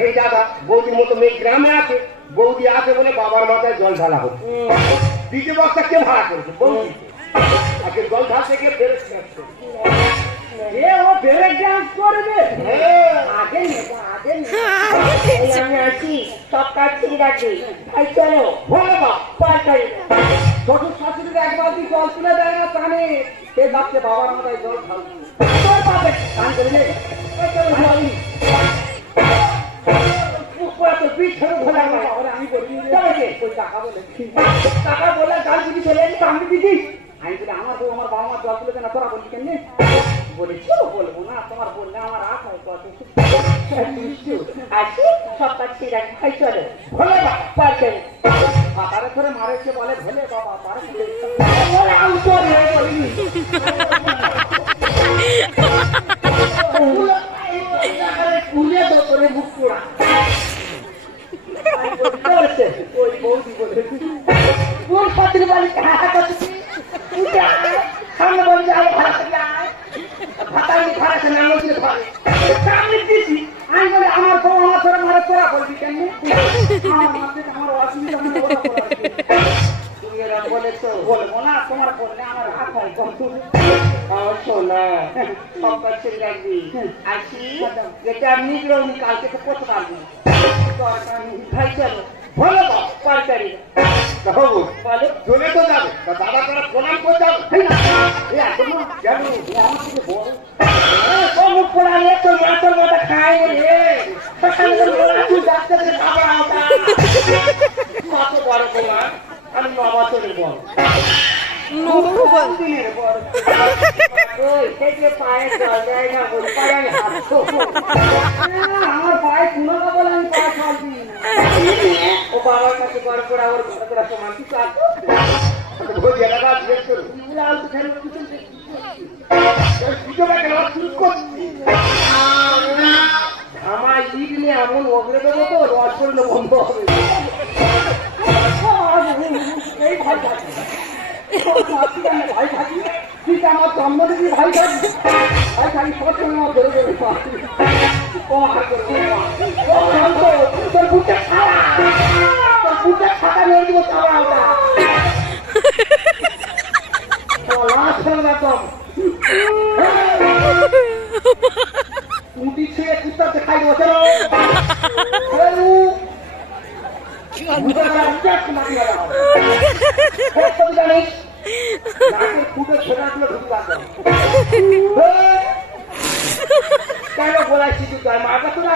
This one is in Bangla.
এই দাদা বৌদির মতো মেয়ে গ্রামে আছে, বৌদি আছে বলে বাবার মাথায় জল ঢালা হচ্ছে। দ্বিতীয় বস্তা কে ভাড়া করেছে? বৌদি। আজকে জল ঢালতে গিয়ে ফেরত ও ব্রেক ডান্স করবে। আগে নেবো, আগে আমি আছি, সব কাজ ঠিক আছে। ভাই চলো ভোলে বা পাল্টাই। শ্বশুর শাশুড়ির এক বালতি জল তুলে দেয় না কানে, সে ভাবছে বাবার মাথায় জল ঢালছে। কান করে নে আমি বলি টাকা বলে টাকা বলে গান দিদি চলে আসি আমি দিদি। আমি বলি আমার বউ আমার বাবা মা জল তুলে দেয় না, তোরা বলি কেন? বলেছি বলবো না, তোমার বললে আমার আখ হয় কত আছি, সব কাজ ঠিক আছে। ভাই চলে ভোলে বা পাল্টাই। পাতারে ধরে মারেছে বলে ভোলে বাবা পারে ওই বৌদি বলে কোন পাত্রী বলে সামনে বলে যে ভাতাই ভাড়া নাম আমি দিয়েছি। আমি বলে আমার বউ আমার ধরে মারা তোরা বলবি কেন? আমার অসুবিধা বলে তো বলবো না, তোমার বললে আমার হাত হয় শোনা সব কাছে রাখবি। আসি যেটা নিগ্রহ কালকে তো করতে পারবি। ভাই চলো ভালো পারকারি বলে চলে তো যাবে, দাদা তারা প্রণাম করে যাবে। তোর মাথার মাথা খায় রে, কত বড় তোমার আমি 9 বছরের বড়। আমার পায়ে কোনো না বলে আমি পা খাওয়াবি ও বাবার কাছে গড় করে আমার ঘরে করা সমান কিছু আছে। আমার ইট নিয়ে এমন অগ্রে দেবো তো রস করলে বন্ধ হবে। ভাই থাকি ঠিক আমার জন্মদিন ভাই থাকি, ভাই থাকি সব সময় আমার ধরে ধরে তোর বুটে খাওয়া, তোর বুটে খাতা নিয়ে দিব খাওয়া ওটা উটি ছেড়ে কুত্তাতে খাই বসে জানিস ফুটে ছেড়াগুলো ঢুকতে কেন বলাইছি তুই মার কাছে না